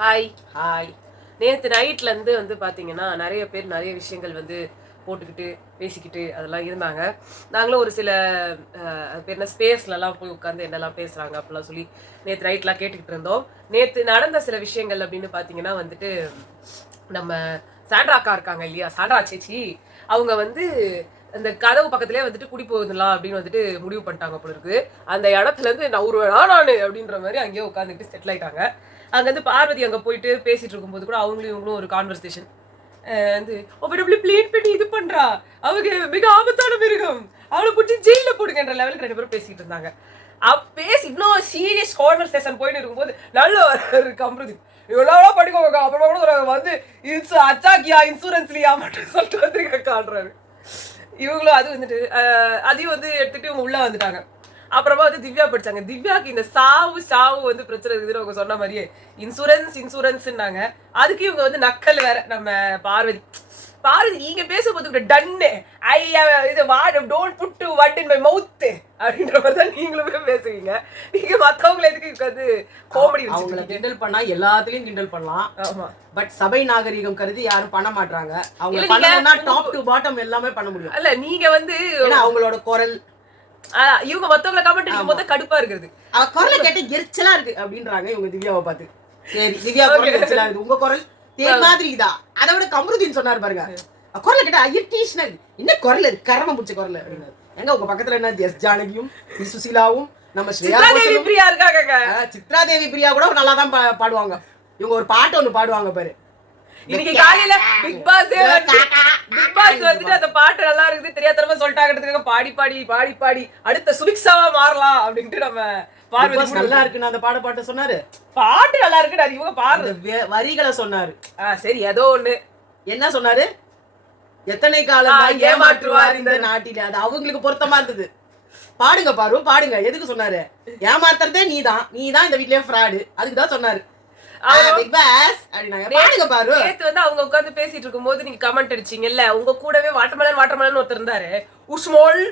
Hi. Hi. நேத்து நைட்லேருந்து வந்து பார்த்தீங்கன்னா, நெறைய பேர் நெறைய விஷயங்கள் வந்து போட்டுக்கிட்டு, பேசிக்கிட்டு அதெல்லாம் இருந்தாங்க. நாங்களும் ஒரு சில அது பேர் என்ன ஸ்பேஸ்லலாம் போய் உட்காந்து என்னலாம் பேசுறாங்க அப்படிலாம் சொல்லி நேத்து நைட்லாம் கேட்டுக்கிட்டு இருந்தோம். நேத்து நடந்த சில விஷயங்கள் அப்படின்னு பார்த்தீங்கன்னா வந்துட்டு, நம்ம சாண்ட்ரா அக்கா இருக்காங்க இல்லையா? சாண்ட்ரா சேச்சி, அவங்க வந்து அந்த கதவு பக்கத்திலேயே வந்துட்டு குடி போகுதுலாம் அப்படின்னு வந்துட்டு முடிவு பண்ணிட்டாங்க போல இருக்கு. அந்த இடத்துலேருந்து நவுருவேனா நானு அப்படின்ற மாரி அங்கேயே உட்காந்துக்கிட்டு செட்டில் ஆயிட்டாங்க. அங்கேருந்து பார்வதி அங்கே போயிட்டு பேசிட்டு இருக்கும்போது கூட அவங்களும் இவங்களும் ஒரு கான்வர்சேஷன் வந்து அவள் எப்படி ப்ளீட் பண்ணி இது பண்றா, அவங்க மிக ஆபத்தான மிருகம், அவளை பிடிச்சி ஜெயில போடுங்கன்ற லெவலுக்கு 2 பேரும் பேசிட்டு இருந்தாங்க. பேசி இவ்வளோ சீரியஸ் கான்வர்சேஷன் போயிட்டு இருக்கும்போது நல்ல ஒரு கம்ருதி இவ்வளோ படிக்கோங்க அப்புறமா கூட ஒரு வந்து அச்சாக்கியா இன்சூரன்ஸ்லியா மட்டும் சொல்லிட்டு வந்து காட்டுறாரு. இவங்களும் அது வந்துட்டு அதையும் வந்து எடுத்துட்டு இவங்க உள்ள வந்துட்டாங்க. அப்புறமா வந்து திவ்யா படிச்சாங்க. திவ்யாக்கு இந்த சாவு வந்து பிரச்சனை இருக்குதுன்னு அவங்க சொன்ன மாதிரியே இன்சூரன்ஸ்னாங்க. அதுக்கு இவங்க வந்து நக்கல் வேற நம்ம பார்வதி நீங்க பேசும்போது டன்னு இது don't put to what in my mouth அப்படின்ற மாதிரி தான் நீங்களுமே பேசுவீங்க. நீங்க மத்தவங்களை எதுக்கு வந்து கோமெடி அவங்களை கிண்டல் பண்ணா எல்லாத்துலயும் கிண்டல் பண்ணலாம். ஆமா, பட் சபை நாகரிகம் கருதி யாரும் பண்ண மாட்டாங்க. அவங்க பண்ணா டாப் டு பாட்டம் எல்லாமே பண்ண முடியும். இல்ல நீங்க வந்து அவங்களோட குரல் இவங்க மத்தவங்களை கமெண்ட் அடிக்கும் போது கடுப்பா இருக்குது. அவ குரலை கேட்டு எரிச்சலா இருக்கு அப்படின்றாங்க இவங்க திவ்யாவை பார்த்து. சரி, திவ்யா குரல் எரிச்சலா இருக்கு, உங்க குரல் தேன் மாதிரி இதா, அதை விட கமருதீன் சொன்னாரு பாருங்க, குரலை கேட்டா இரிட்டேஷனல், என்ன குரல் இருக்கு கரம முடிச்ச குரல் அப்படின்னாரு. எங்க உங்க பக்கத்துல என்ன எஸ் ஜானகியும் சுசீலாவும் நம்ம ஸ்ரேயா பிரியா இருக்காங்க. சித்ரா தேவி பிரியா கூட நல்லா தான் பாடுவாங்க. இவங்க ஒரு பாட்டு ஒண்ணு பாடுவாங்க பாரு. இன்னைக்கு காலையில பிக் பாஸ் வந்துட்டு அந்த பாட்டு நல்லா இருக்குது தெரியாதனமா சொல்லிட்டாங்க, பாடி அடுத்த சுபிக்ஷாவா மாறலாம் அப்படின்ட்டு நம்ம பார்வதி நல்லா இருக்குன்னு அந்த பாட்டு சொன்னாரு. பாட்டு நல்லா இருக்கு, இவங்க பாடுற வரிகளை சொன்னாரு. சரி, ஏதோ ஒண்ணு என்ன சொன்னாரு, எத்தனை காலம் ஏமாற்றுவார் இந்த நாட்டில, அது அவங்களுக்கு பொருத்தமா இருந்தது. பாடுங்க பாரு பாடுங்க. எதுக்கு சொன்னாரு, ஏமாத்துறதே நீதான் இந்த வீட்லயே ஃப்ராடு, அதுக்குதான் சொன்னாரு. அவங்க உட்கார்ந்து பேசிட்டு இருக்கும் போது நீங்க கமெண்ட் அடிச்சீங்கல்ல, உங்க கூடவே வாட்டர்மெலன் ஒருத்தர் இருந்தாரு, உஸ்மால்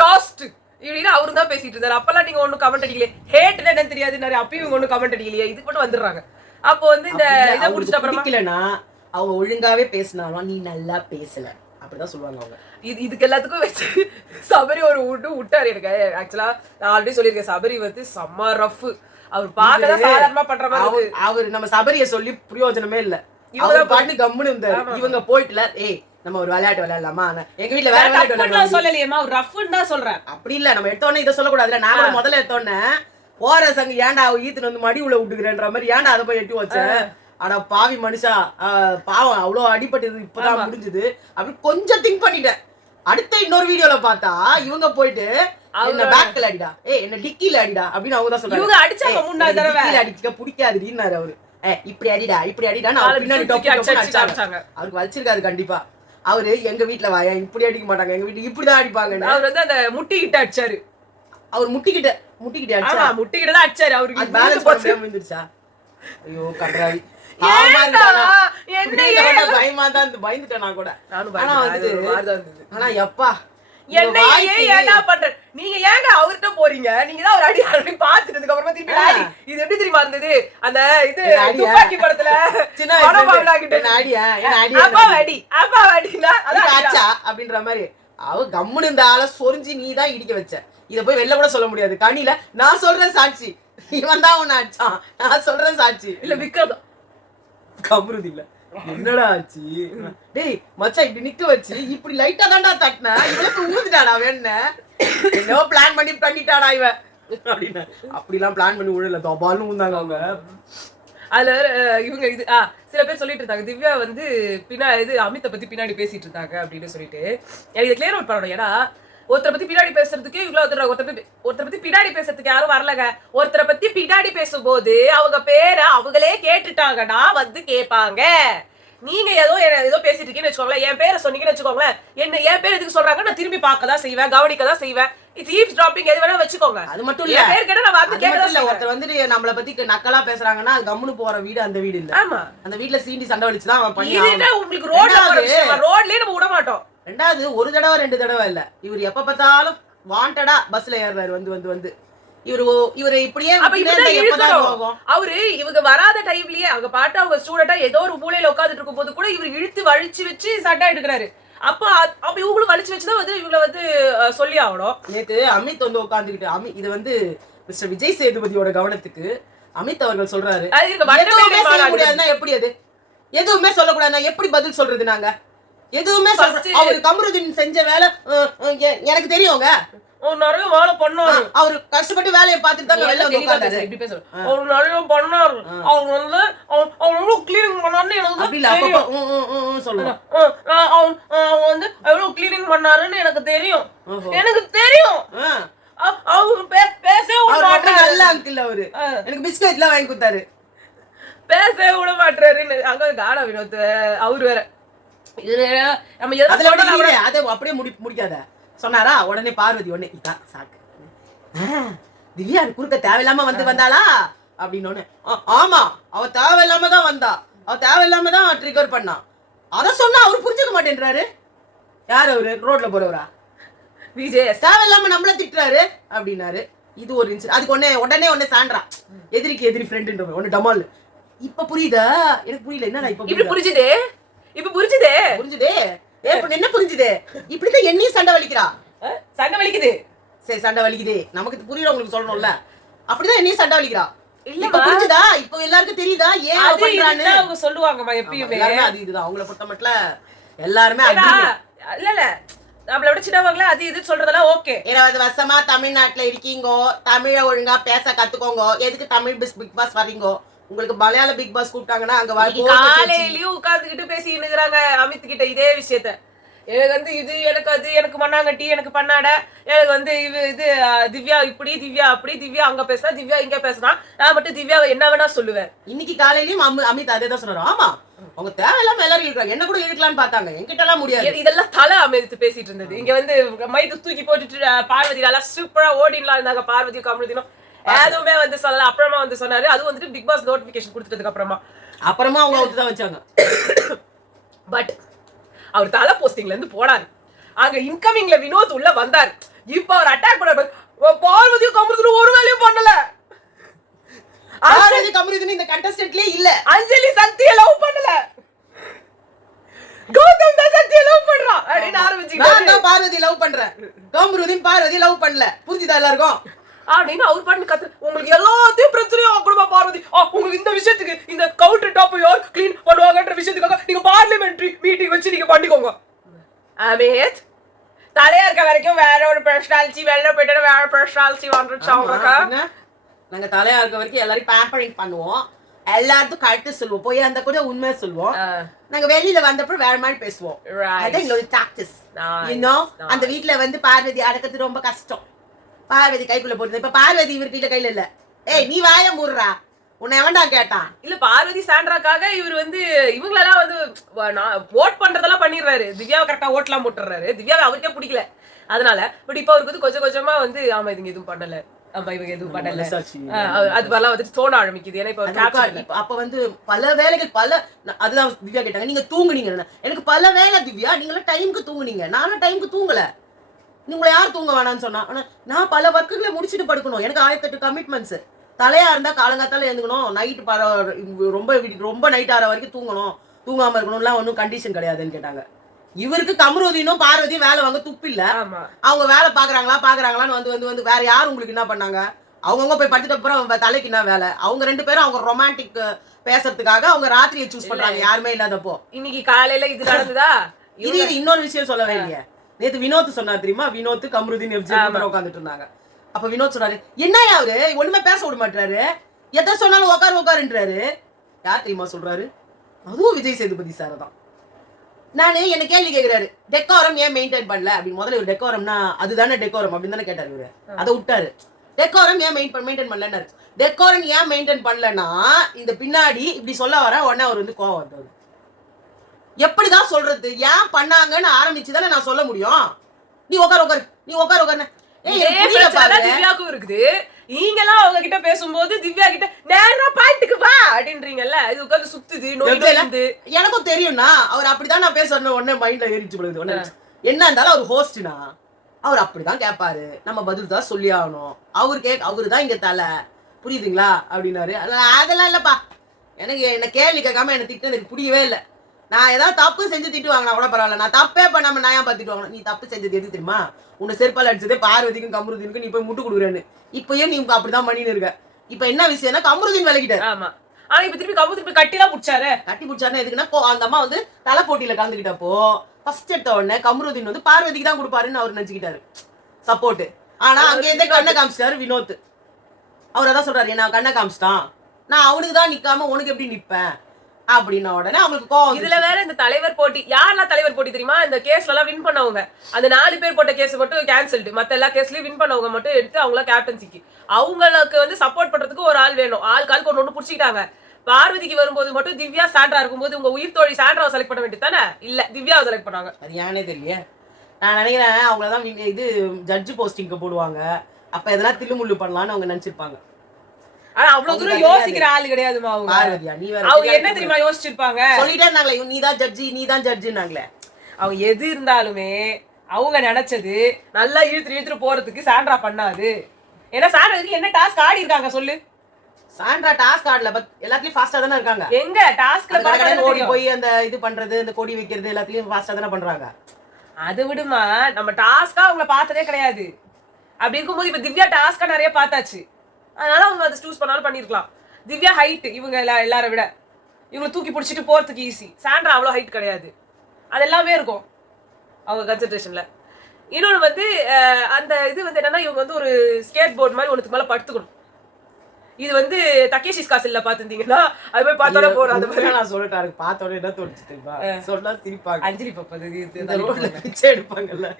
டாஸ்ட் இப்படின்னு அவரு தான் பேசிட்டு இருந்தாரு. அப்பெல்லாம் நீங்க ஒண்ணும் கமெண்ட் அடிக்கலையே, ஹேட் என்னன்னு தெரியாது, அப்பயும் இவங்க ஒண்ணும் கமெண்ட் அடிக்கலையே, இதுக்கு மட்டும் வந்துடுறாங்க. அப்போ வந்து இந்த இதை முடிச்சிட்டு அப்புறமா அவங்க ஒழுங்காவே பேசினாலும் நீ நல்லா பேசல அப்படிதான் சொல்லுவாங்க அவங்க. இதுக்கு எல்லாத்துக்கும் வச்சு சபரி ஒரு விட்டாரு. எனக்கு ஆக்சுவலா நான் ஆல்ரெடி சொல்லியிருக்கேன், சபரி வந்து செம்ம ரஃப். அவர் பாக்கதான் சாதாரணமா பண்ற மாதிரி. அவர் நம்ம சபரிய சொல்லி பிரயோஜனமே இல்ல, இவங்க பாட்டு கம்முன்னு இருந்தாரு. இவங்க போயிட்டுல நம்ம ஒரு விளையாட்டு விளையாடலாமா, எங்க வீட்டுல வேற விளையாட்டு சொல்லலையேமா, ஒரு ரஃப்னு தான் சொல்றேன். அப்படி இல்ல, நம்ம எடுத்தோடனே இதை சொல்லக்கூடாதுல. நான் முதல்ல எடுத்தோடனே போற சங்க ஏன்டா ஈத்துன்னு வந்து மடி உள்ள விட்டுக்கிறேன்ற மாதிரி ஏன்டா அதை போய் எட்டி வச்சேன். ஆனா பாவி மனுஷா, பாவம் அவ்வளவு அடிபட்டது இப்பதான் முடிஞ்சது அப்படி கொஞ்சம் திங்க் பண்ணிட்டேன். அடுத்த இன்னொரு வீடியோல பார்த்தா இவங்க போயிட்டு என்ன பேக்ல அடிடா, என்ன டிக்கில அடிடா அப்படின்னு அவங்க தான் சொல்றாங்க. இவங்க அடிச்சாங்க முன்னாடி தடவை, அடிக்க பிடிக்காதுன்னாரு அவரு. இப்படி அடிடா நான் பின்னாடி அடிச்சாங்க. அவருக்கு வச்சிருக்காது கண்டிப்பா. அவரு எங்க வீட்டுல வாயா இப்படி அடிக்க மாட்டாங்க, எங்க வீட்டுல இப்படிதான் அடிப்பாங்க. அவர் வந்து அந்த முட்டிக்கிட்ட அடிச்சாரு. அவர் முட்டிக்கிட்ட தான் அடிச்சாரு. அவருக்கு பேலன்ஸ் பண்ண முடிஞ்சிருச்சா? ஐயோ கன்றாவி, பயமா தான் பயந்துட்டேன் நான் கூட. ஆனா எப்பா என்ன பண்ற நீங்க ஏங்க அவர்கிட்ட போறீங்க, நீங்க தான் ஒரு அடி பாத்துட்டதுக்கு அப்புறமா திருப்பி இது எப்படி தெரியுமா இருந்தது, அந்த இது துப்பாக்கி படத்துல அப்படின்ற மாதிரி அவ கம்முன்னு இந்த ஆள சொரிஞ்சு நீ தான் இடிக்க வச்ச. இத போய் வெளில கூட சொல்ல முடியாது. கனில நான் சொல்றேன் சாட்சி, இவன் தான் உன்னை அடிச்சான், நான் சொல்றேன் சாட்சி. இல்ல விக்ரம் கம்ருதி இல்ல, என்னடா ஆச்சு டேய் மச்சான், இப்படி நிக்க வச்சு இப்படி லைட்டா தான்டா தட்டினா இவளுக்கு ஊந்துட்டாடா, வேண என்னோ பிளான் பண்ணிட்டாடா இவன் அப்படின்னு. அப்படிலாம் பிளான் பண்ணி விழல, தபால்னு ஊந்தாங்க அவங்க. அதுல இவங்க இது சில பேர் சொல்லிட்டு இருந்தாங்க, திவ்யா வந்து இது அமித்தை பத்தி பின்னாடி பேசிட்டு இருந்தாங்க அப்படின்னு சொல்லிட்டு. எனக்கு கிளியர் அவுட் பண்ணணும். ஏன்னா ஒருத்தரை பத்தி பின்னாடி பேசுறதுக்கு இவ்வளவு ஒருத்தரை பத்தி பின்னாடி பேசுறதுக்கு யாரும் வரலங்க. ஒருத்தரை பத்தி பின்னாடி பேசும்போது அவங்க பேரை அவங்களே கேட்டுட்டாங்கன்னா வந்து கேட்பாங்க. நீங்க ஏதோ பேசிட்டு இருக்கீங்கன்னு வச்சுக்கோங்களேன், என் பேரை சொன்னீங்கன்னு வச்சுக்கோங்களேன், என் பேர் எதுக்கு சொல்றாங்க நான் திரும்பி பார்க்க தான் செய்வேன், கவனிக்க தான் செய்வேன். இட்ஸ் ஈவ்ஸ் டிராப்பிங், எது வேணா வச்சுக்கோங்க. அது மட்டும் இல்ல, பேர் கேட்டா நான் வந்து கேட்கல. ஒருத்தர் வந்துட்டு நம்மள பத்தி நக்கலா பேசுறாங்கன்னா அது கம்முனு போற வீடு அந்த வீடு இல்ல. ஆமா, அந்த வீட்டுல சீண்டி சண்டை வலிச்சுதான் அவன் பண்ணி. உங்களுக்கு ரோட்லயே நம்ம விட மாட்டோம். ரெண்டாவது ஒரு தடவை 2 தடவை இல்ல, இவர் எப்ப பார்த்தாலும் வாண்டடா பஸ்ல ஏறுறாரு வந்து வந்து வந்து இவரு இப்படியே அப்ப இப்படிதான் இழுக்கணும். அவரு இவங்க வராத டைம்லயே அவங்க பாட்டு அவங்க ஸ்டூடெண்டா ஏதோ ஒரு மூலையில உட்காந்துட்டு இருக்கும் போது கூட இவர் இழுத்து வழிச்சு வச்சு சட்டா எடுக்கிறாரு. அப்ப இவங்களும் வலிச்சு வச்சுதான் வந்து இவங்களை வந்து சொல்லி ஆகணும். நேத்து அமித் வந்து உட்காந்துக்கிட்டு இது வந்து மிஸ்டர் விஜய் சேதுபதியோட கவனத்துக்கு அமித் அவர்கள் சொல்றாரு, எதுவுமே சொல்ல முடியாதுன்னா எப்படி, அது எதுவுமே சொல்லக்கூடாதுன்னா எப்படி பதில் சொல்றது? நாங்க எதுவுமே அவரு கமருதீன் செஞ்ச வேலை எனக்கு தெரியுங்க, நிறைய வேலை பண்ணாரு, அவரு கஷ்டப்பட்டு வேலையை பார்த்துட்டு தான் வெளில வந்து உட்கார்ந்தாரு. இப்படி பேசுறாரு, அவர் நிறைய பண்ணாரு, அவர் வந்து அவர் எவ்வளவு கிளீனிங் பண்ணாருன்னு எனக்கு அப்படி இல்ல, அப்ப சொல்றேன், அவர் வந்து எவ்வளவு கிளீனிங் பண்ணாருன்னு எனக்கு தெரியும், எனக்கு தெரியும். அவரு பேசவே விட மாட்டாரு. நல்ல அங்கிள் அவரு, எனக்கு பிஸ்கட் எல்லாம் வாங்கி கொடுத்தாரு, பேசவே விட மாட்டாருன்னு. அங்க கானா வினோத் அவரு வேற நம்ம அதை அப்படியே முடிக்காத சொன்னாரா. உடனே பார்வதி உடனே சாக்கு திவ்யா குறுக்க தேவையில்லாம வந்தாளா அப்படின்னு. ஆமா, அவ தேவையில்லாம தான் வந்தா, அவ தேவையில்லாம தான் ட்ரிகர் பண்ணா. அத சொன்னா அவரு புரிஞ்சுக்க மாட்டேன்றாரு. யாரு அவரு? ரோட்ல போறவரா? விஜய் தேவையில்லாம நம்மள திட்டுறாரு அப்படின்னாரு. இது ஒரு இன்சிடென்ட். அதுக்கு உடனே சான்றா, எதிரிக்கு எதிரி ஃப்ரெண்டுன்ற ஒன்னு டமால். இப்ப புரியுதா? எனக்கு புரியல. என்ன இப்ப புரிஞ்சுதே, இப்ப புரிஞ்சுதே. என்ன புரிஞ்சுதே? இப்படிதான் என்னையும் சண்டை வலிக்கிறா. சண்டை வலிக்குது, சரி சண்டை வலிக்குது, நமக்கு புரியல, உங்களுக்கு சொல்லணும்ல. அப்படிதான் என்னையும் சண்டை வலிக்கிறா. இப்ப புரிஞ்சுதா? இப்ப எல்லாருக்கும் தெரியுதா ஏன் பண்றான்னு? அவங்க சொல்லுவாங்கம்மா எப்பயுமே. அது இதுதான் அவங்கள பொறுத்த மட்டும் எல்லாருமே இல்ல நம்மள விட சின்னவங்களா அது இது சொல்றதெல்லாம் ஓகே. 20 வருஷமா தமிழ்நாட்டுல இருக்கீங்கோ, தமிழ ஒழுங்கா பேச கத்துக்கோங்க. எதுக்கு தமிழ் பிக் பாஸ் வர்றீங்கோ? உங்களுக்கு மலையாள பிக் பாஸ் கூப்பிட்டாங்கன்னா அங்க காலையிலயும் உட்கார்ந்துகிட்டு பேசிட்டு இருக்கிறாங்க அமித் கிட்ட இதே விஷயத்த. எனக்கு வந்து இது எனக்கு அது எனக்கு பண்ணாங்கட்டி எனக்கு பண்ணாட, எனக்கு வந்து இது திவ்யா இப்படி திவ்யா அப்படி, திவ்யா அங்க பேசுனா திவ்யா இங்க பேசுனா, நான் மட்டும் திவ்யா என்ன வேணா சொல்லுவேன். இன்னைக்கு காலையிலயும் அமித் அதே தான் சொன்னாரு. ஆமா, அவங்க தேவையில்லாம எல்லாரும் இருக்காங்க, என்ன கூட இருக்கலாம்னு பார்த்தாங்க, என்கிட்ட எல்லாம் முடியாது. இதெல்லாம் தலை அமித் பேசிட்டு இருந்தது. இங்க வந்து மைக்கு தூக்கி போட்டுட்டு பார்வதி நல்லா சூப்பரா ஓடின்லாம் இருந்தாங்க. பார்வதி கமருதீனும் எதுவுமே வந்து சொல்லல. அப்புறமா வந்து சொன்னாரு, அது வந்துட்டு பிக் பாஸ் நோட்டிபிகேஷன் கொடுத்ததுக்கு அப்புறமா அவங்க ஒத்துதான் வச்சாங்க. பட் அவர் தலை போஸ்டிங்ல இருந்து போனாரு, அங்க இன்கமிங்ல வினோத் உள்ள வந்தார். இப்ப அவர் அட்டாக் பண்ண பார்வதியும் கமருதீனும் ஒரு வேலையும் பண்ணல. பார்வதி கமருதீன் இந்த கண்டஸ்டன்ட்லயே இல்ல. அஞ்சலி சக்தியை லவ் பண்ணல, கௌதம் தான் சக்தியை லவ் பண்றான் அப்படின்னு ஆரம்பிச்சீங்க. நான் தான் பார்வதி லவ் பண்றேன், கமருதீன் பார்வதி லவ் பண்ணல. புரிஞ்சுதா எல்லாருக்கும்? அப்படின்னு அவர் பண்ணி கத்து. உங்களுக்கு எல்லாத்தையும் பிரச்சனையும் ஆகணுமா பார்வதி? உங்களுக்கு இந்த விஷயத்துக்கு இந்த கவுண்டர் டாப் யார் கிளீன் பண்ணுவாங்கன்ற விஷயத்துக்காக நீங்க பார்லிமெண்டரி மீட்டிங் வச்சு நீங்க பண்ணிக்கோங்க. அமித் தலையா இருக்க வரைக்கும் வேற ஒரு பர்சனாலிட்டி, வெளில போயிட்டு வேற பர்சனாலிட்டி வந்துருச்சு அவங்களுக்கு. நாங்க தலையா இருக்க வரைக்கும் எல்லாரும் பேம்பரிங் பண்ணுவோம், எல்லாத்துக்கும் கரெக்டா சொல்லுவோம், போய் அந்த கூட உண்மையா சொல்லுவோம். நாங்க வெளியில வந்தப்ப வேற மாதிரி பேசுவோம். அதான் எங்களோட டாக்டிஸ். இன்னும் அந்த வீட்டுல வந்து பார்வதி அடக்கிறது ரொம்ப கஷ்டம். பார்வதி கைக்குள்ள போட்டு, இப்ப பார்வதி இவர்கிட்ட கையில இல்ல. ஏய் நீ வாய மூடுறா, உன்னை எவன்டா கேட்டான்? இல்ல பார்வதி சாண்ட்ராக்காக இவர் வந்து இவங்களெல்லாம் வந்து ஓட் பண்றதெல்லாம் பண்ணிடுறாரு. திவ்யாவை கரெக்டா ஓட்லாம் போட்டுறாரு. திவ்யாவை அவருக்கே பிடிக்கல அதனால. பட் இப்ப அவருக்கு வந்து கொஞ்சம் கொஞ்சமா வந்து ஆமா இவங்க எதுவும் பண்ணல, ஆமா இவங்க எதுவும் பண்ணல, அது மாதிரிலாம் வந்து தோண ஆரம்பிக்குது. ஏன்னா இப்ப அப்ப வந்து பல வேலைகள் அதுதான் திவ்யா கேட்டாங்க, நீங்க தூங்குனீங்க. எனக்கு பல வேலை திவ்யா, நீங்களும் டைமுக்கு தூங்குனீங்க, நானும் டைமுக்கு தூங்கல. உங்களை யார் தூங்க வேணாம்னு சொன்னா? ஆனா நான் பல ஒர்க்குகளை முடிச்சுட்டு படுக்கணும், எனக்கு 1008 கமிட்மெண்ட்ஸ். தலையா இருந்தா காலங்காத்தால எழுந்துக்கணும், நைட்டு ரொம்ப நைட் ஆற வரைக்கும் தூங்கணும், தூங்காம இருக்கணும்லாம் ஒன்றும் கண்டிஷன் கிடையாதுன்னு கேட்டாங்க. இவருக்கு கமருதீனும் பார்வதியும் வேலை வாங்க துப்பு இல்ல. அவங்க வேலை பாக்குறாங்களான்னு வந்து வேற யாரும் உங்களுக்கு என்ன பண்ணாங்க? அவங்கவுங்க போய் படுத்துட்டு அப்புறம் தலைக்கு என்ன வேலை? அவங்க 2 பேரும் அவங்க ரொமான்டிக் பேசுறதுக்காக அவங்க ராத்திரியை சூஸ் பண்றாங்க, யாருமே இல்லாதப்போ. இன்னைக்கு காலையில இது நடந்ததா? இது இன்னொரு விஷயம் சொல்லவே இல்லையா? நேத்து வினோத் சொன்னா தெரியுமா? வினோத் கமருதீன் உட்காந்துட்டு இருந்தாங்க. அப்ப வினோத் சொன்னாரு, என்ன அவரு ஒண்ணுமே பேச விட மாட்டாரு, எதை சொன்னாலும் உட்காருன்றாரு. யார் தெரியுமா சொல்றாரு? அதுவும் விஜய் சேதுபதி சார் தான். நானு என்ன கேள்வி கேட்கிறாரு, டெக்கோரம் ஏன் மெயின்டைன் பண்ணல அப்படின்னு. முதல்ல ஒரு டெக்கோரம்னா அதுதானே டெக்கோரம் அப்படின்னு தானே கேட்டாரு இவரு. அதை விட்டாரு. டெக்கோரம் ஏன் மெயின்டைன் பண்ணலன்னு. டெக்கோரம் ஏன் மெயின்டைன் பண்ணலன்னா இந்த பின்னாடி இப்படி சொல்ல வர உடனே அவர் வந்து கோவம் வந்தாரு. எப்படிதான் சொல்றது? ஏன் பண்ணாங்கன்னு ஆரம்பிச்சுதானே நான் சொல்ல முடியும். நீ உட்காரு திவ்யாவுக்கும் இருக்குது. நீங்கெல்லாம் அவங்க கிட்ட பேசும்போது திவ்யா கிட்ட நேரா பாயிண்ட்க்கு வா அப்படின்றீங்கல்ல, இது உட்கார்ந்து சுத்துது நோய்ந்து. எனக்கும் தெரியும்னா அவர் அப்படிதான் நான் பேசுறேன். உடனே மைண்ட்ல ஏறிச்சு போடுது. என்ன இருந்தாலும் அவர் ஹோஸ்ட்னா அவர் அப்படிதான் கேட்பாரு, நம்ம பதில் தான் சொல்லி ஆகணும், அவரு தான் இங்க தலை, புரியுதுங்களா அப்படின்னாரு. அதெல்லாம் இல்லப்பா, எனக்கு என்ன கேள்வி கேட்காம என்ன திட்டு எனக்கு புரியவே இல்லை. நான் ஏதாவது தப்பு செஞ்சு திட்டு வாங்கினா கூட பரவாயில்ல, நான் தப்பே பண்ணாம நான் ஏன் பார்த்துட்டு வாங்கணும். நீ தப்பு செஞ்சது எது தெரியுமா, உன்னை செருப்பால் அடிச்சதே பார்வதிக்கும் கமருதீனுக்கும் நீ போய் முட்டு கொடுக்குறேன்னு. இப்பயும் நீ அப்படிதான் பண்ணின்னு இருக்க. இப்ப என்ன விஷயம்னா கமருதீன் விலகிட்டாரு. ஆமா, ஆனா இப்ப திருப்பி கமருதீன் கட்டிலாம் பிடிச்சாரு. கட்டி பிடிச்சாருன்னா எதுக்குன்னா, அந்த அம்மா வந்து தலை போட்டியில கலந்துக்கிட்டப்போ ஃபர்ஸ்ட் எடுத்த உடனே கமருதீன் வந்து பார்வதிக்கு தான் கொடுப்பாருன்னு அவர் நினைச்சுக்கிட்டாரு சப்போர்ட். ஆனா அங்க இருந்தே கண்ணை காமிச்சிட்டாரு வினோத். அவர் அதான் சொல்றாரு, நான் கண்ணை காமிச்சிட்டான், நான் அவனுக்கு தான் நிக்காம உனக்கு எப்படி நிப்பேன் அப்படின்ன உடனே அவங்களுக்கு கோவம். இதுல வேற இந்த தலைவர் போட்டி, யாரெல்லாம் தலைவர் போட்டி தெரியுமா, இந்த கேஸ்ல எல்லாம் வின் பண்ணவங்க, அந்த 4 பேர் போட்ட கேஸ் மட்டும் கேன்சல்டு, மத்த எல்லா கேஸ்லயும் வின் பண்ணவங்க மட்டும் எடுத்து அவங்கள கேப்டன்சிக்கு, அவங்களுக்கு வந்து சப்போர்ட் பண்றதுக்கு ஒரு ஆள் வேணும். ஆளுக்கு ஒண்ணு புடிச்சிக்கிட்டாங்க. பார்வதிக்கு வரும்போது மட்டும் திவ்யா சாண்ட்ரா இருக்கும்போது உங்க உயிர் தோழி சாண்ட்ராவை செலக்ட் பண்ண வேண்டியது தானே, இல்ல திவ்யாவை செலக்ட் பண்ணாங்க. அது ஏனே தெரியல. நான் நினைக்கிறேன் அவங்களதான் இது ஜட்ஜ் போஸ்டிங்க்கு போடுவாங்க, அப்ப எதனா தில்லுமுள்ளு பண்ணலாம்னு அவங்க நினைச்சிருப்பாங்க. ஆனா அவ்வளவு தூரம் யோசிக்கிற ஆளு கிடையாதுமா அவங்க. பார்வதியா நீ வேற அவங்க என்ன தெரியுமா யோசிச்சிருப்பாங்க, சொல்லிட்டே இருந்தாங்களே நீதான் ஜட்ஜி நீதான் ஜட்ஜின்னாங்களே. அவங்க எது இருந்தாலுமே அவங்க நினைச்சது நல்லா இழுத்துட்டு போறதுக்கு சாண்ட்ரா பண்ணாது. ஏன்னா சாண்ட்ரா என்ன டாஸ்க் ஆடி இருக்காங்க சொல்லு. சாண்ட்ரா டாஸ்க் ஆடல, பட் எல்லாத்துலயும் ஃபாஸ்டா தானே இருக்காங்க. எங்க டாஸ்க்ல பாத்தா ஓடி போய் அந்த இது பண்றது, அந்த கொடி வைக்கிறது எல்லாத்துலயும் ஃபாஸ்டா தானே பண்றாங்க. அது விடுமா, நம்ம டாஸ்கா அவங்கள பார்த்ததே கிடையாது. அப்படி இருக்கும்போது இப்ப திவ்யா டாஸ்கா நிறைய பார்த்தாச்சு, அதனால அவங்க அதை சூஸ் பண்ணாலும் பண்ணிருக்கலாம். திவ்யா ஹைட் இவங்க எல்லாரை விட, இவங்களை தூக்கி பிடிச்சிட்டு போறதுக்கு ஈஸி. சாண்ட்ரா அவ்வளோ ஹைட் கிடையாது, அது எல்லாமே இருக்கும் அவங்க கன்சன்ட்ரேஷன்ல. இன்னொன்று வந்து அந்த இது வந்து என்னன்னா, இவங்க வந்து ஒரு ஸ்கேட் போர்ட் மாதிரி ஒன்றுக்கு மேலே படுத்துக்கணும். இது வந்து தக்கேஷிஸ் காசில்ல பாத்துருந்தீங்கன்னா அது போய் பார்த்தோட போறோம். அந்த மாதிரி நான் சொல்லிட்டாரு, பார்த்தோட என்ன தோணுச்சு தெரியுமா, சொன்னா சிரிப்பாங்க. அஞ்சலி பாப்பது பிச்சை எடுப்பாங்கல்ல,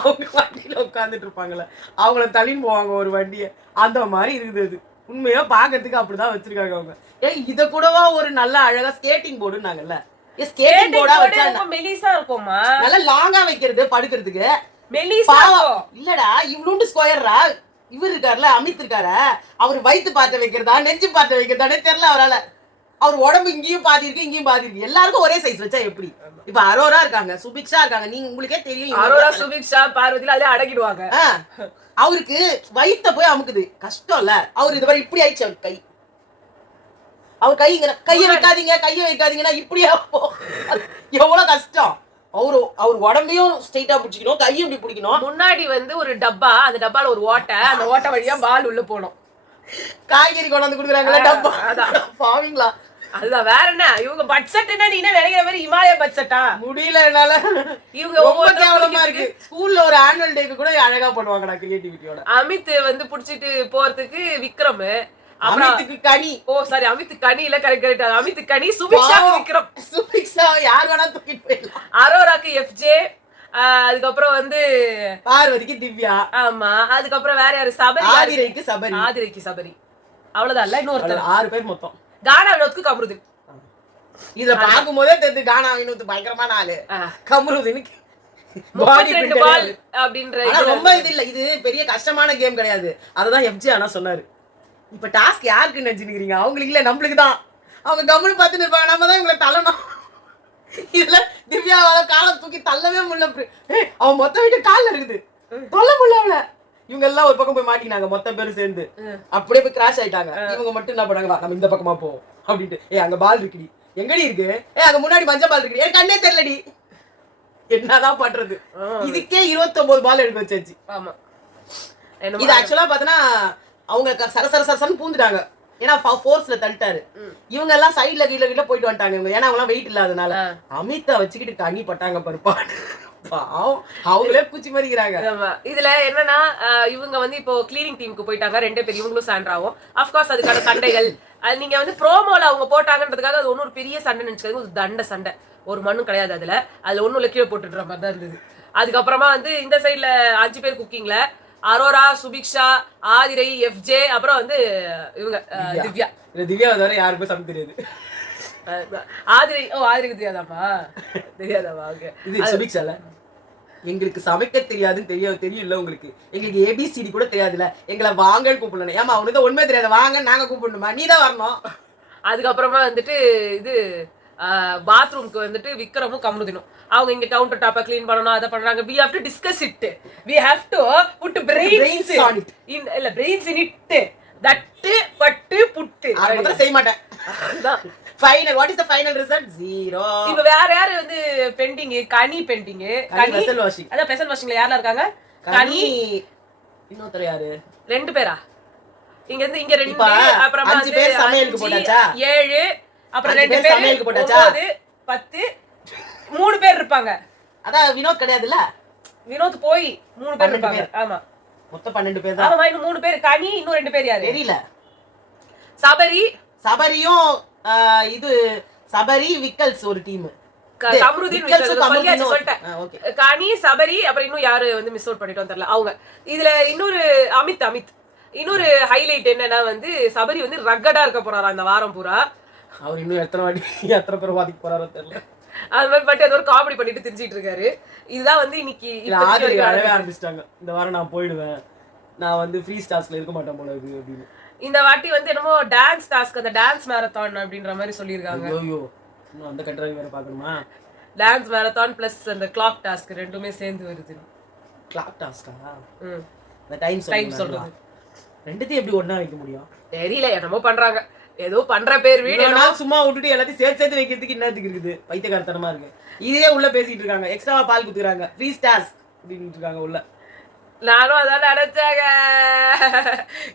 அவங்க வண்டியில உட்காந்துட்டு இருப்பாங்கல்ல, அவங்கள தள்ளின்னு போவாங்க ஒரு வண்டியை, அந்த மாதிரி இருக்குது. அது உண்மையா பாக்கிறதுக்கு அப்படிதான் வச்சிருக்காங்க அவங்க. இத கூடவா ஒரு நல்ல அழகா ஸ்கேட்டிங் போர்டுனாங்கல்ல, ஸ்கேட்டிங் போர்டா வச்சா மெலிசா இருக்குமா, நல்லா லாங்கா வைக்கிறது படுக்கிறதுக்கு. மெலிசா இல்லடா, இவ்வளவு ஸ்கொயர்ரா. இவர் இருக்காருல அமித் இருக்காரு, அவர் வயிற்று பார்த்த வைக்கிறதா நெஞ்சு பார்த்த வைக்கிறதானே தெரியல அவரால. அவர் உடம்பு இங்கேயும் பாதி இருக்கு இங்கேயும் பாதி இருக்கு, எல்லாருக்கும் ஒரே சைஸ் வச்சா எப்படி? இப்ப அரோரா இருக்காங்க, சுபிக்ஷா இருக்காங்க, நீங்க உங்களுக்கே தெரியும். அரோரா சுபிக்ஷா பார்வதியில அதே அடக்கிடுவாங்க. அவருக்கு வயிற்ற போய் அமுக்குது, கஷ்டம் இல்ல. அவர் இது மாதிரி இப்படி ஆயிடுச்சு, அவர் கை, அவர் கையை வைக்காதீங்கன்னா இப்படியா எவ்வளவு கஷ்டம். அவர் உடம்பையும் ஸ்ட்ரைட்டா பிடிச்சிக்கணும், கையும் இப்படி பிடிக்கணும். முன்னாடி வந்து ஒரு டப்பா, அந்த டப்பால ஒரு ஓட்டை, அந்த ஓட்டை வழியா பால் உள்ள போனோம். காய்கறி கொண்டாந்து கொடுக்குறாங்களா டப்பா, அதான் பாவீங்களா. அதுதான் வேற என்ன, இவங்க பட்ஜெட் என்ன, நீ நினைக்கிற மாதிரி இமாலய பட்ஜெட்டா முடியல என்னால. இவங்க ரொம்ப கேவலமா இருக்கு. ஸ்கூல்ல ஒரு ஆனுவல் டேக்கு கூட அழகா பண்ணுவாங்கடா கிரியேட்டிவிட்டியோட. அமித் வந்து புடிச்சிட்டு போறதுக்கு விக்ரம், அமித்துக்கு கனி, அமித் கனி இல்ல, கரெக்ட், அமித் கனி, சுபிக்ஷா விக்ரம். சுபிக்ஷா யார் வேணா தூக்கிட்டு போயிடலாம். அரோராக்கு எஃப்ஜே, அதுக்கப்புறம் வந்து பார்வதிக்கு திவ்யா, ஆமா, அதுக்கப்புறம் வேற யாரு, சபரி, ஆதிரைக்கு சபரி, அவ்வளவுதான் இல்ல, இன்னொருத்தர் 6 பேர் மொத்தம். கானா வினோத்க்கு கமருதீன். இத பாக்கும் போதே தெரிஞ்சு கானா வினோத் பயங்கரமான ஆளு. கமருதீனுக்கு 32 பால் அப்படின்ற ரொம்ப இது இல்ல, இது பெரிய கஷ்டமான கேம் கிடையாது. அததான் எஃப்ஜே ஆனா சொன்னாரு. இப்ப டாஸ்க் யாருக்கு நினைச்சுக்கிறீங்க, அவங்களுக்கு இல்ல நம்மளுக்கு தான். அவங்க கம்முன்னு பார்த்துட்டு இருப்பாங்க, நம்ம தான் இவங்களை தள்ளணும். இதுல திவ்யாவால காலம் தூக்கி தள்ளவே முடியல. அவன் மொத்த வீட்டு காலில் இருக்குது, தொல்ல முடியல அவள. இவங்க எல்லாம் ஒரு பக்கம் போய் மாட்டினாங்க, மொத்த பேரும் சேர்ந்து அப்படியே போய் கிராஷ் ஆயிட்டாங்க. இவங்க மட்டும் என்ன பண்ணாங்க, நம்ம இந்த பக்கமா போவோம் அப்படின்ட்டு. அங்க பால் இருக்குடி, எங்கடி இருக்கு, அங்க முன்னாடி மஞ்சள் பால் இருக்குடி, கண்ணே தெரியலடி, என்னதான் பண்றது. இதுக்கே 29 பால் எடுக்க வச்சாச்சு. ஆமா, இது ஆக்சுவலா பாத்தீங்கன்னா அவங்க சரசரசரசன்னு பூந்துட்டாங்க, ஏன்னா ஃபோர்ஸ்ல தள்ளிட்டாரு. இவங்க எல்லாம் சைட்ல கீழ போயிட்டு வந்துட்டாங்க இவங்க, ஏன்னா அவங்க வெயிட் இல்லாதனால. அமிதா வச்சுக்கிட்டு கண்ணி பட்டாங்க பருப்பா, அவங்களே பூச்சி மறிக்கிறாங்க. இதுல என்னன்னா, இவங்க வந்து இப்போ கிளீனிங் டீமுக்கு போயிட்டாங்க 2 பேர், இவங்களும் சாண்ட்ராவும். அப்கோர்ஸ் அதுக்கான சண்டைகள் நீங்க வந்து ப்ரோமோல அவங்க போட்டாங்கன்றதுக்காக அது ஒன்னும் ஒரு பெரிய சண்டை நினைச்சுக்காங்க, ஒரு தண்ட சண்டை, ஒரு மண்ணும் கிடையாது. அதுல ஒண்ணும் இல்ல, கீழே போட்டுடுற மாதிரி தான் இருந்தது. அதுக்கப்புறமா வந்து இந்த சைட்ல 5 பேர் குக்கிங்ல, அரோரா, சுபிக்ஷா, ஆதிரை, எஃப்ஜே, அப்புறம் வந்து இவங்க திவ்யா. திவ்யா வர யாருக்கும் சமைக்க தெரியாது. ஆதிரைக்கு தெரியாதாமா? ஓகே. இது சுபிக்ஷால எங்களுக்கு சமைக்க தெரியாதுன்னு தெரியும்ல உங்களுக்கு, எங்களுக்கு ஏபிசிடி கூட தெரியாதுல்ல, எங்களை வாங்கன்னு கூப்பிடணும். ஏமா அவனுக்கு உண்மை தெரியாது, வாங்க நாங்க கூப்பிடணுமா, நீ தான் வரணும். அதுக்கப்புறமா வந்துட்டு இது பாத்ரூம்க்கு வந்துட்டு விக்ரமும் கம்முதினும் அவங்க இங்க கவுண்டர் டாப்பை க்ளீன் பண்ணணும் அதை பண்றாங்க we have to discuss it we have to put brains on it. இல்ல brains in it தட்டு பட்டு புட்டு அது மட்டும் செய்ய மாட்டேன். அதுதான் final what is the final result 0. இப்ப வேற யாரு வந்து பெண்டிங் கனி பெண்டிங் கனி வெசல் வாஷிங். அதான் பெசல் வாஷிங்ல யாரெல்லாம் இருக்காங்க கனி இன்னொருத்தர் யாரு? 2 பேரா இங்க இருந்து இங்க 2 இப்ப அப்புறமா 5 பேர் சமையலுக்கு போட்டாச்சா? 7 அப்புறம் 5 2 பேர் பேர் சமையலுக்கு போட்டாச்சா? 9 10 3 பேர் இருப்பாங்க. அதான் வினோத் கிடையாதுல்ல? வினோத் போய் 3 பேர் 12 இருப்பாங்க. பேர். ஆமா மொத்தம் 12 பேர் தான். ஆமா இன்னும் 3 பேர் கனி இன்னும் 2 பேர் யாரு தெரியல. சபரி சபரியும் இது சபரி விக்கல்ஸ் ஒரு டீம். கமருதீன் சொல்லிட்டேன். ஓகே. கனி சபரி அப்புறம் இன்னும் யாரு வந்து மிஸ் அவுட் பண்ணிட்டோம் தெரியல அவங்க. இதுல இன்னொரு அமித் இன்னொரு ஹைலைட் என்னன்னா வந்து சபரி வந்து ரக்கடா இருக்க போறாரா இந்த வாரம் பூரா. அவர் இன்னும் எத்தனை பேர் வாதிக்க போறாரோ தெரியல. அது மாதிரி பட்டு ஏதோ ஒரு காமெடி பண்ணிட்டு திரிஞ்சிட்டு இருக்காரு. இதுதான் வந்து இன்னைக்கு அழவே ஆரம்பிச்சிட்டாங்க. இந்த வாரம் நான் போயிடுவேன், நான் வந்து ஃப்ரீ ஸ்டார்ஸ்ல இருக்க மாட்டேன் போல இருக்கு அப்படின்னு. இந்த வாட்டி வந்து என்னமோ டான்ஸ் டாஸ்க் அந்த டான்ஸ் மேரத்தான் அப்படின்ற மாதிரி சொல்லியிருக்காங்க. ஐயோ இன்னும் அந்த கண்ட்ரி வேற பார்க்கணுமா? டான்ஸ் மேரத்தான் பிளஸ் அந்த கிளாக் டாஸ்க் ரெண்டுமே சேர்ந்து வருது. கிளாக் டாஸ்கா? ம் அந்த டைம் சொல்றது ரெண்டுத்தையும் எப்படி ஒண்ணா வைக்க முடியும்? தெரியல என்னமோ பண்றாங்க. ஏதோ பண்ற பேர் வீடு சும்மா விட்டுட்டு எல்லாத்தையும் சேர்த்து வைக்கிறதுக்கு என்னத்துக்கு இருக்குது? பைத்தியக்காரத்தனமா இருக்கு. இதே உள்ள பேசிட்டு இருக்காங்க, எக்ஸ்ட்ராவா பால் குத்துறாங்க, ஃப்ரீ ஸ்டார்ஸ் அப்படின்னு இருக்காங்க உள்ள. நானும் அதான் நினைச்சாங்க.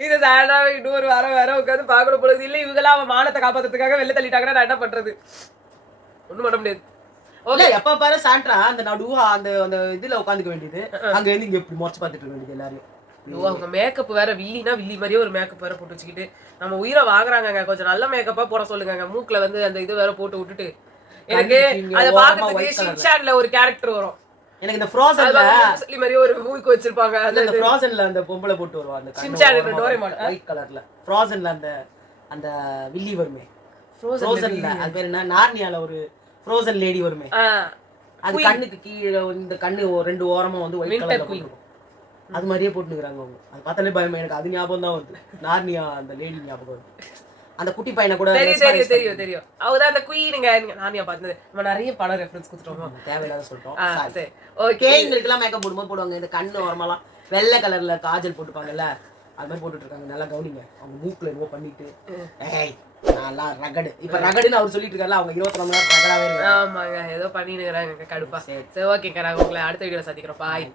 இது சாயந்தா இன்னொரு வாரம் வேற உட்காந்து பாக்கணும் பொழுது இல்ல இவங்கெல்லாம் அவன் மானத்தை காப்பாத்துறதுக்காக வெளில தள்ளிட்டாங்கன்னா நான் என்ன பண்றது? ஒண்ணும் பண்ண முடியாது. ஓகே எப்ப பாரு சாண்ட்ரா அந்த நடுவா அந்த அந்த இதுல உட்காந்துக்க வேண்டியது, அங்க இருந்து இங்க இப்படி மொச்சு பாத்துட்டு இருக்க வேண்டியது எல்லாரும். அவங்க மேக்கப் வேற வில்லினா வில்லி மாதிரியே ஒரு மேக்கப் வேற போட்டு வச்சுக்கிட்டு நம்ம உயிரை வாங்குறாங்க. கொஞ்சம் நல்ல மேக்கப்பா போட சொல்லுங்க. மூக்குல வந்து அந்த இது வேற போட்டு விட்டுட்டு எனக்கு அத பாக்குறதுக்கு ஷின்சான்ல ஒரு கேரக்டர் வரும். எனக்கு இந்த ஃப்ரோசன்ல சொல்லி மாதிரி ஒரு மூக்கு வச்சிருப்பாங்க. அந்த ஃப்ரோசன்ல அந்த பொம்பளை போட்டு வருவா அந்த ஷின்சான் டோரேமான் ஒயிட் கலர்ல ஃப்ரோசன்ல அந்த வில்லி வருமே. ஃப்ரோசன்ல அது பேர் என்ன? நார்னியால ஒரு ஃப்ரோசன் லேடி வருமே. அது கண்ணுக்கு கீழே இந்த கண்ணு ரெண்டு ஓரமா வந்து ஒயிட் கலர்ல போட்டுருக்கும். அது மாதிரியே போட்டுக்கிறாங்க அவங்க. அது பார்த்தாலே பயமா எனக்கு. அது ஞாபகம் தான் வருது. நார்னியா அந்த லேடி ஞாபகம் வருது. அந்த குட்டி பையனை கூட தெரியும். அவதான் அந்த குயினுங்க. நார்னியா பார்த்தது நம்ம நிறைய படம் ரெஃபரன்ஸ் கொடுத்துட்டோம். தேவையில்லாத சொல்லிட்டோம். சரி ஓகே. எங்களுக்கு எல்லாம் மேக்கப் போடும்போது போடுவாங்க இந்த கண்ணு ஓரமெல்லாம் வெள்ளை கலர்ல காஜல் போட்டுப்பாங்கல்ல, அது மாதிரி போட்டுட்டு இருக்காங்க. நல்லா கவனிங்க. அவங்க மூக்குல என்னவோ பண்ணிட்டு ஏய் நல்லா ரகடு. இப்ப ரகடுன்னு அவர் சொல்லிட்டு இருக்காரு. அவங்க 24 மணி நேரம் ரகடாவே இருக்காங்க. ஆமாங்க ஏதோ பண்ணிட்டு இருக்காங்க கடுப்பா. சரி ஓகேங்க நாங்க உங்களை அடுத்த வீடியோல சந்திக்கிறோம். பாய்.